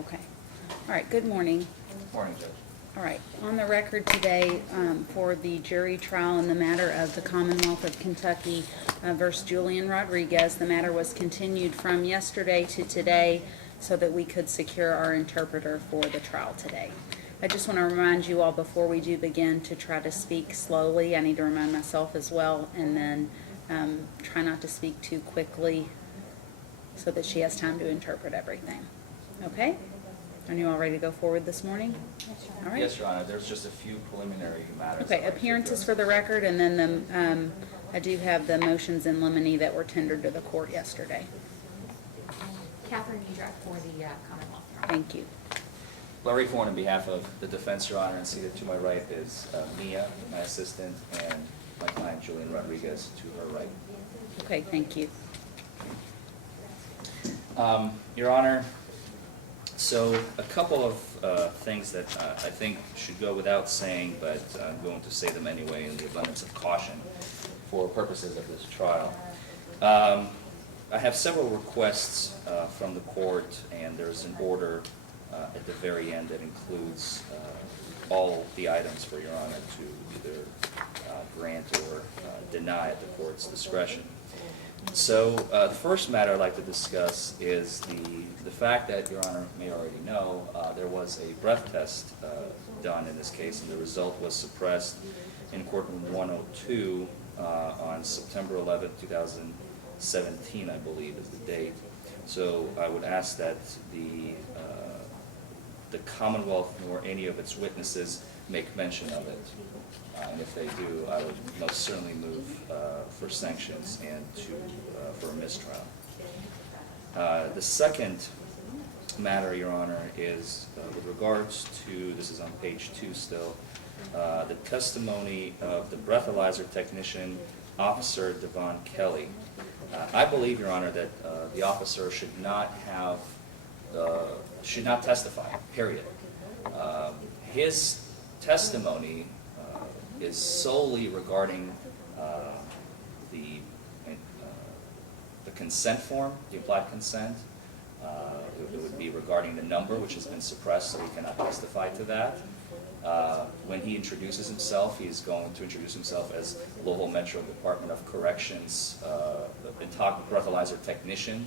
Okay. All right, good morning. Morning, Judge. All right, on the record today for the jury trial in the matter of the Commonwealth of Kentucky versus Julian Rodriguez, the matter was continued from yesterday to today so that we could secure our interpreter for the trial today. I just want to remind you all before we do begin to try to speak slowly. I need to remind myself as well, and then try not to speak too quickly so that she has time to interpret everything. Okay? Are you all ready to go forward this morning? All right. Yes, Your Honor. There's just a few preliminary matters. Okay, appearances for the record, and then I do have the motions in limine that were tendered to the court yesterday. Catherine Udreth for the Commonwealth. Thank you. Larry Forman on behalf of the defense, Your Honor, and seated to my right is Mia, my assistant, and my client, Julian Rodriguez, to her right. Okay, thank you. Your Honor, so a couple of things that I think should go without saying, but I'm going to say them anyway in the abundance of caution for purposes of this trial. I have several requests from the court, and there's an order at the very end that includes all the items for Your Honor to either grant or deny at the court's discretion. So the first matter I'd like to discuss is the fact that Your Honor may already know there was a breath test done in this case, and the result was suppressed in courtroom 102 on September 11, 2017, I believe is the date. So I would ask that the Commonwealth nor any of its witnesses make mention of it. And if they do, I would most certainly move for sanctions and for a mistrial. The second matter, Your Honor, is with regards to, this is on page 2 still, the testimony of the breathalyzer technician, Officer Devon Kelly. I believe, Your Honor, that the officer should not testify, period. His testimony is solely regarding the consent form, the implied consent. It would be regarding the number, which has been suppressed, so he cannot testify to that. When he introduces himself, he is going to introduce himself as Louisville Metro Department of Corrections breathalyzer technician.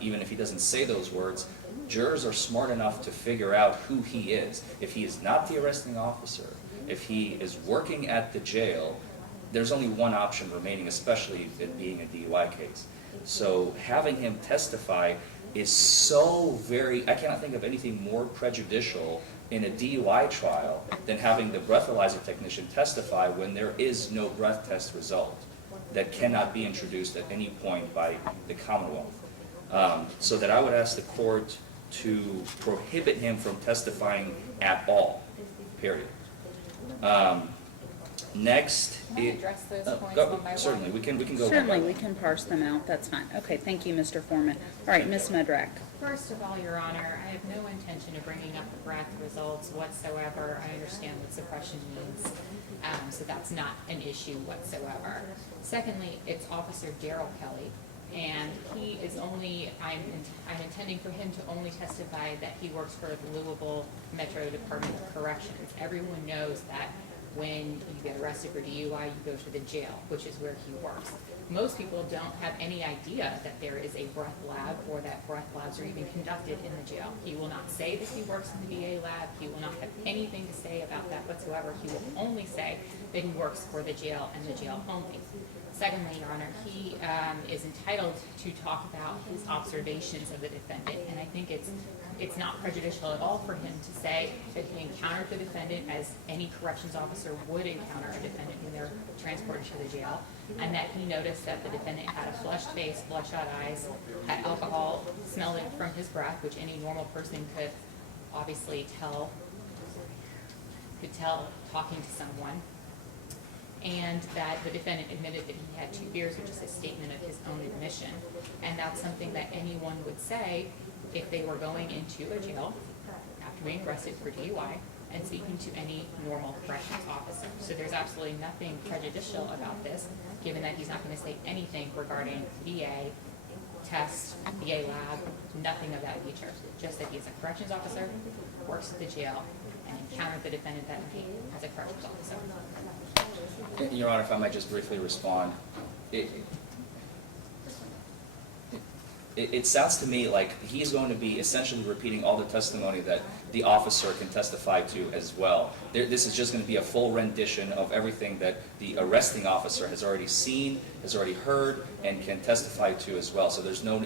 Even if he doesn't say those words, jurors are smart enough to figure out who he is. If he is not the arresting officer, if he is working at the jail, there's only one option remaining, especially it being a DUI case. So having him testify is so I cannot think of anything more prejudicial in a DUI trial than having the breathalyzer technician testify when there is no breath test result that cannot be introduced at any point by the Commonwealth. So that I would ask the court to prohibit him from testifying at all, period. Next, Can I address those points one by one? certainly, we can go Certainly, one by we one. can parse them out. That's fine. Okay, thank you, Mr. Foreman. All right, Ms. Mudrack. First of all, Your Honor, I have no intention of bringing up the breath results whatsoever. I understand what suppression means, so that's not an issue whatsoever. Secondly, it's Officer Darrell Kelly, and he is only, I'm intending for him to only testify that he works for the Louisville Metro Department of Corrections. Everyone knows that when you get arrested for DUI, you go to the jail, which is where he works. Most people don't have any idea that there is a breath lab or that breath labs are even conducted in the jail. He will not say that he works in the VA lab. He will not have anything to say about that whatsoever. He will only say that he works for the jail and the jail only. Secondly, Your Honor, he is entitled to talk about his observations of the defendant, and I think it's not prejudicial at all for him to say that he encountered the defendant as any corrections officer would encounter a defendant when they're transported to the jail, and that he noticed that the defendant had a flushed face, bloodshot eyes, had alcohol smelling from his breath, which any normal person could obviously tell talking to someone, and that the defendant admitted that he had 2 beers, which is a statement of his own admission, and that's something that anyone would say if they were going into a jail after being arrested for DUI and speaking to any normal corrections officer. So there's absolutely nothing prejudicial about this, given that he's not going to say anything regarding VA, test, VA lab, nothing of that nature. Just that he's a corrections officer, works at the jail, and encountered the defendant that night as a corrections officer. Your Honor, if I might just briefly respond. It sounds to me like he's going to be essentially repeating all the testimony that the officer can testify to as well. This is just going to be a full rendition of everything that the arresting officer has already seen, has already heard, and can testify to as well. So there's no,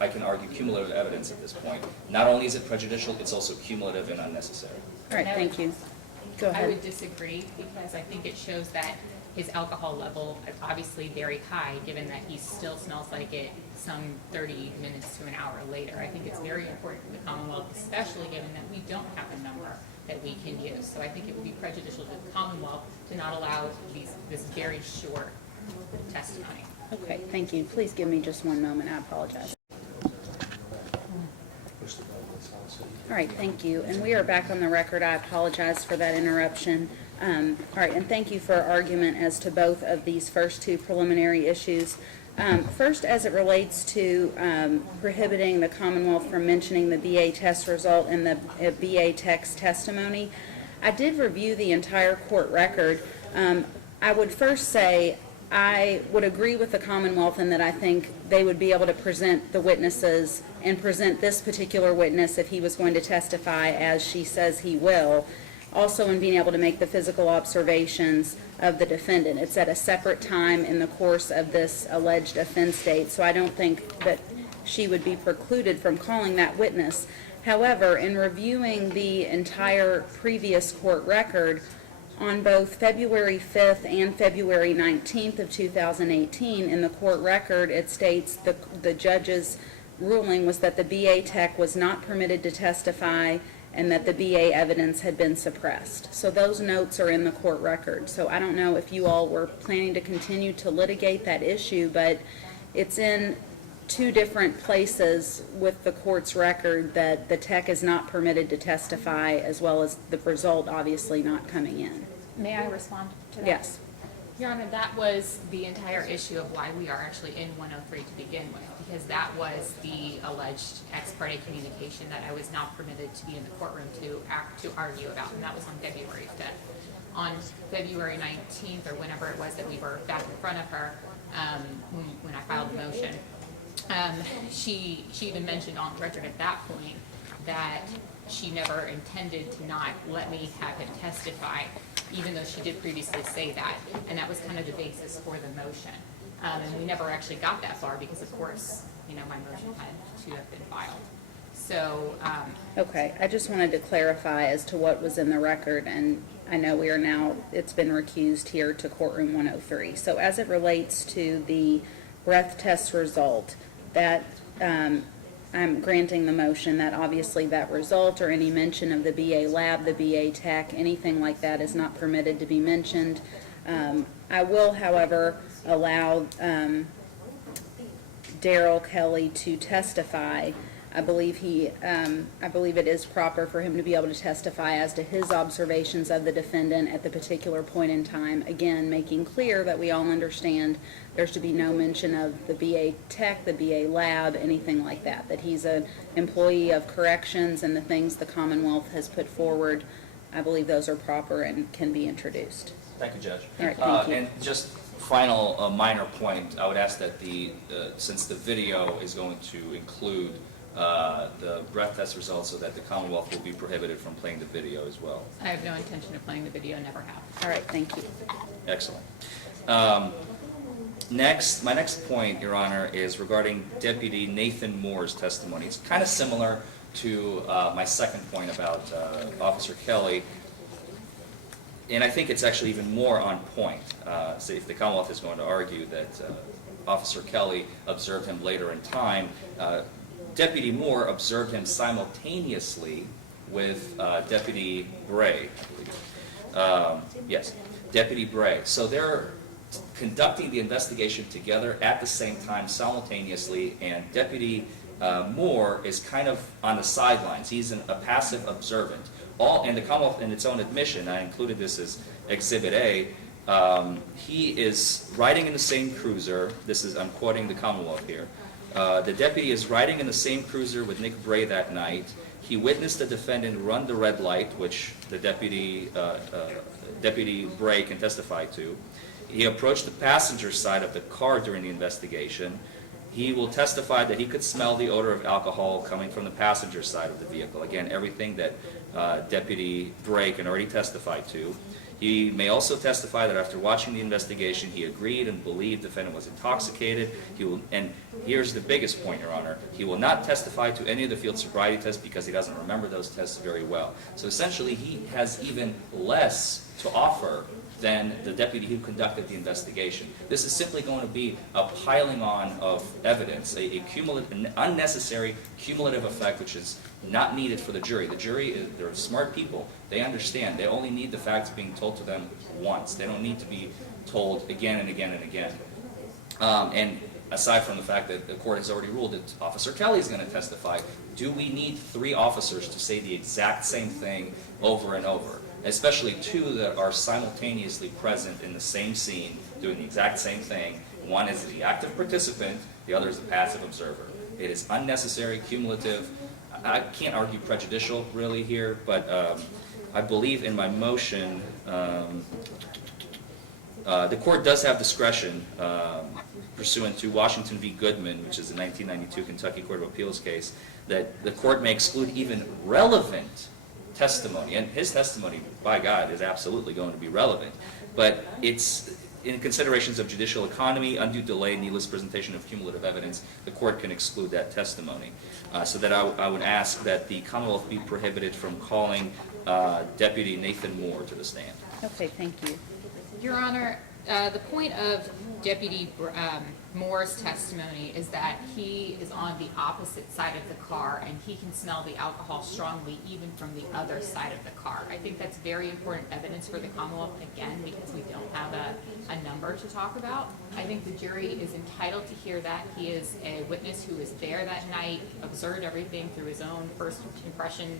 I can argue cumulative evidence at this point. Not only is it prejudicial, it's also cumulative and unnecessary. All right, thank you. Go I ahead. would disagree because I think it shows that his alcohol level is obviously very high, given that he still smells like it some 30 minutes to an hour later. I think it's very important for the Commonwealth, especially given that we don't have a number that we can use. So I think it would be prejudicial to the Commonwealth to not allow this very short testimony. Okay, thank you. Please give me just one moment. I apologize. All right, thank you. And we are back on the record. I apologize for that interruption. All right, and thank you for argument as to both of these first two preliminary issues. First, as it relates to prohibiting the Commonwealth from mentioning the BA test result and the BA text testimony, I did review the entire court record. I would first say I would agree with the Commonwealth in that I think they would be able to present the witnesses and present this particular witness if he was going to testify as she says he will. Also in being able to make the physical observations of the defendant. It's at a separate time in the course of this alleged offense date, so I don't think that she would be precluded from calling that witness. However, in reviewing the entire previous court record, on both February 5th and February 19th of 2018, in the court record, it states the judge's ruling was that the BA tech was not permitted to testify and that the BA evidence had been suppressed. So those notes are in the court record. So I don't know if you all were planning to continue to litigate that issue, but it's in two different places with the court's record that the tech is not permitted to testify, as well as the result obviously not coming in. May I respond to that? Yes. Your Honor, that was the entire issue of why we are actually in 103 to begin with, because that was the alleged ex parte communication that I was not permitted to be in the courtroom to argue about, and that was on February 5th. On February 19th, or whenever it was that we were back in front of her, when I filed the motion, she even mentioned on record at that point that she never intended to not let me have him testify, even though she did previously say that, and that was kind of the basis for the motion. And we never actually got that far because, of course, you know, my motion had to have been filed. So, Okay, I just wanted to clarify as to what was in the record, and I know we are now, it's been recused here to courtroom 103. So as it relates to the breath test result, that I'm granting the motion that obviously that result or any mention of the BA lab, the BA tech, anything like that is not permitted to be mentioned. I will, however, allow Daryl Kelly to testify. I believe it is proper for him to be able to testify as to his observations of the defendant at the particular point in time. Again, making clear that we all understand there's to be no mention of the BA tech, the BA lab, anything like that. That he's an employee of corrections, and the things the Commonwealth has put forward, I believe those are proper and can be introduced. Thank you, Judge. All right, thank you. And just final minor point, I would ask that since the video is going to include the breath test results, so that the Commonwealth will be prohibited from playing the video as well. I have no intention of playing the video, never have. All right, thank you. Excellent. My next point, Your Honor, is regarding Deputy Nathan Moore's testimony. It's kind of similar to my second point about Officer Kelly, and I think it's actually even more on point. So if the Commonwealth is going to argue that Officer Kelly observed him later in time, Deputy Moore observed him simultaneously with Deputy Bray, I believe. Yes, Deputy Bray. So they're conducting the investigation together at the same time, simultaneously, and Deputy Moore is kind of on the sidelines. He's a passive observant. And the Commonwealth, in its own admission, I included this as Exhibit A, he is riding in the same cruiser. I'm quoting the Commonwealth here. The deputy is riding in the same cruiser with Nick Bray that night. He witnessed the defendant run the red light, which the Deputy Bray can testify to. He approached the passenger side of the car during the investigation. He will testify that he could smell the odor of alcohol coming from the passenger side of the vehicle. Again, everything that Deputy Bray can already testify to. He may also testify that after watching the investigation, he agreed and believed the defendant was intoxicated. He will, and here's the biggest point, Your Honor, he will not testify to any of the field sobriety tests because he doesn't remember those tests very well. So essentially, he has even less to offer than the deputy who conducted the investigation. This is simply going to be a piling on of evidence, an unnecessary cumulative effect which is not needed for the jury. The jury, they're smart people. They understand. They only need the facts being told to them once. They don't need to be told again and again and again. And aside from the fact that the court has already ruled that Officer Kelly is going to testify, do we need 3 officers to say the exact same thing over and over? Especially 2 that are simultaneously present in the same scene, doing the exact same thing. One is the active participant, the other is the passive observer. It is unnecessary, cumulative. I can't argue prejudicial really here, but I believe in my motion, the court does have discretion pursuant to Washington v. Goodman, which is a 1992 Kentucky Court of Appeals case, that the court may exclude even relevant testimony, and his testimony, by God, is absolutely going to be relevant, but it's in considerations of judicial economy, undue delay, needless presentation of cumulative evidence, the court can exclude that testimony. So that I would ask that the Commonwealth be prohibited from calling Deputy Nathan Moore to the stand. Okay, thank you. Your Honor, the point of Deputy Moore's testimony is that he is on the opposite side of the car and he can smell the alcohol strongly even from the other side of the car. I think that's very important evidence for the Commonwealth, again, because we don't have a number to talk about. I think the jury is entitled to hear that. He is a witness who was there that night, observed everything through his own first impression,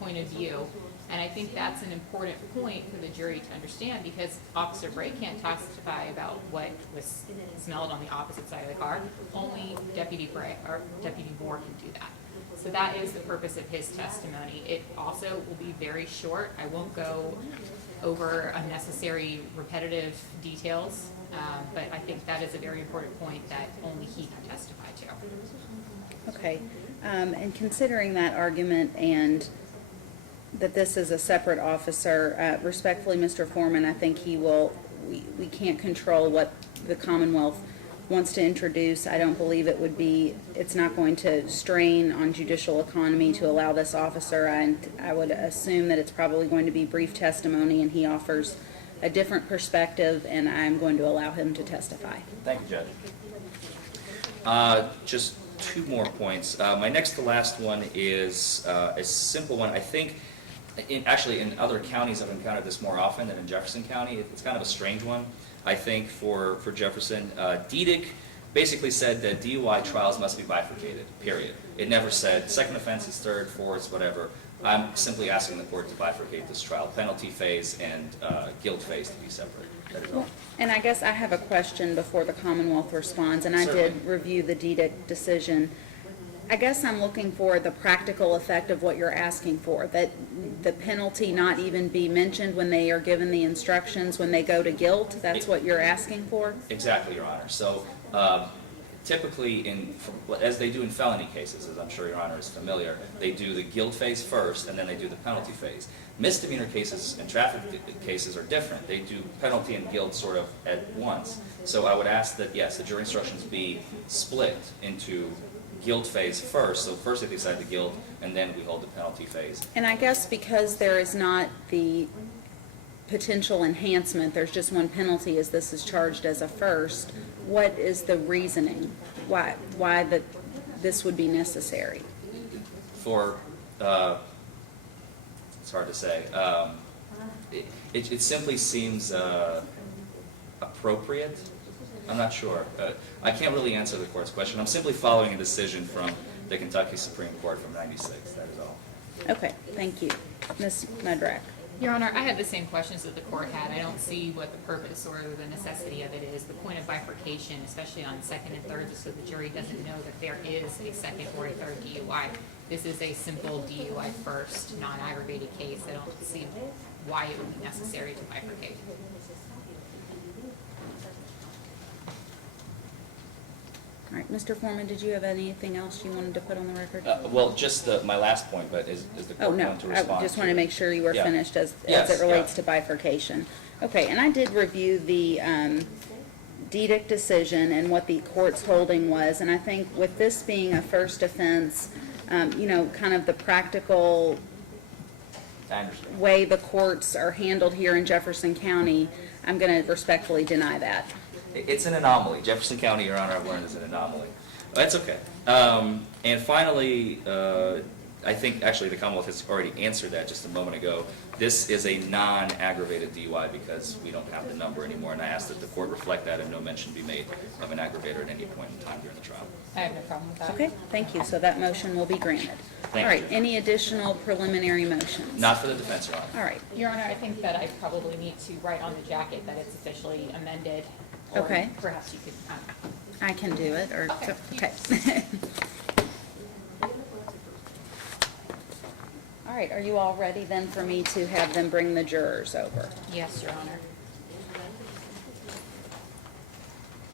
point of view. And I think that's an important point for the jury to understand, because Officer Bray can't testify about what was smelled on the opposite side of the car. Only Deputy Bray or Deputy Moore can do that. So that is the purpose of his testimony. It also will be very short. I won't go over unnecessary repetitive details, but I think that is a very important point that only he can testify to. Okay, and considering that argument and that this is a separate officer, respectfully, Mr. Forman, I think we can't control what the Commonwealth wants to introduce. I don't believe it's not going to strain on judicial economy to allow this officer, and I would assume that it's probably going to be brief testimony and he offers a different perspective, and I'm going to allow him to testify. Thank you, Judge. Just 2 more points. My next to last one is a simple one. I think in other counties I've encountered this more often than in Jefferson County. It's kind of a strange one, I think, for Jefferson. DDIC basically said that DUI trials must be bifurcated, period. It never said second offenses, third, fourth, whatever. I'm simply asking the court to bifurcate this trial, penalty phase and guilt phase to be separate. That is all. And I guess I have a question before the Commonwealth responds, and I did review the DDIC decision. I guess I'm looking for the practical effect of what you're asking for, that the penalty not even be mentioned when they are given the instructions when they go to guilt. That's what you're asking for? Exactly, Your Honor. So typically, as they do in felony cases, as I'm sure Your Honor is familiar, they do the guilt phase first and then they do the penalty phase. Misdemeanor cases and traffic cases are different. They do penalty and guilt sort of at once. So I would ask that, yes, the jury instructions be split into guilt phase first. So first they decide the guilt, and then we hold the penalty phase. And I guess because there is not the potential enhancement, there's just one penalty as this is charged as a first, what is the reasoning? Why this would be necessary? It's hard to say. It simply seems appropriate. I'm not sure. I can't really answer the court's question. I'm simply following a decision from the Kentucky Supreme Court from '96. That is all. Okay, thank you. Ms. Mudrak. Your Honor, I had the same questions that the court had. I don't see what the purpose or the necessity of it is. The point of bifurcation, especially on second and third, is so the jury doesn't know that there is a second or a third DUI. This is a simple DUI first, non-aggravated case. I don't see why it would be necessary to bifurcate. All right, Mr. Forman, did you have anything else you wanted to put on the record? Well, just my last point, but is the Oh, court no, going to I respond? just want to make sure you were Yeah. finished as Yes, it relates yeah. to bifurcation. Okay, and I did review the DDIC decision and what the court's holding was, and I think with this being a first offense, you know, kind of the practical I understand. way the courts are handled here in Jefferson County, I'm going to respectfully deny that. It's an anomaly. Jefferson County, Your Honor, I've learned is an anomaly. That's okay. And finally, I think actually the Commonwealth has already answered that just a moment ago. This is a non-aggravated DUI because we don't have the number anymore, and I asked that the court reflect that and no mention be made of an aggravator at any point in time during the trial. I have no problem with that. Okay, thank you. So that motion will be granted. Thank All right, you. any additional preliminary motions? Not for the defense, Your Honor. All right, Your Honor, I think that I probably need to write on the jacket that it's officially amended. Or Okay. perhaps you could, I can do it, or, Okay. okay. All right, are you all ready then for me to have them bring the jurors over? yes, Your Honor.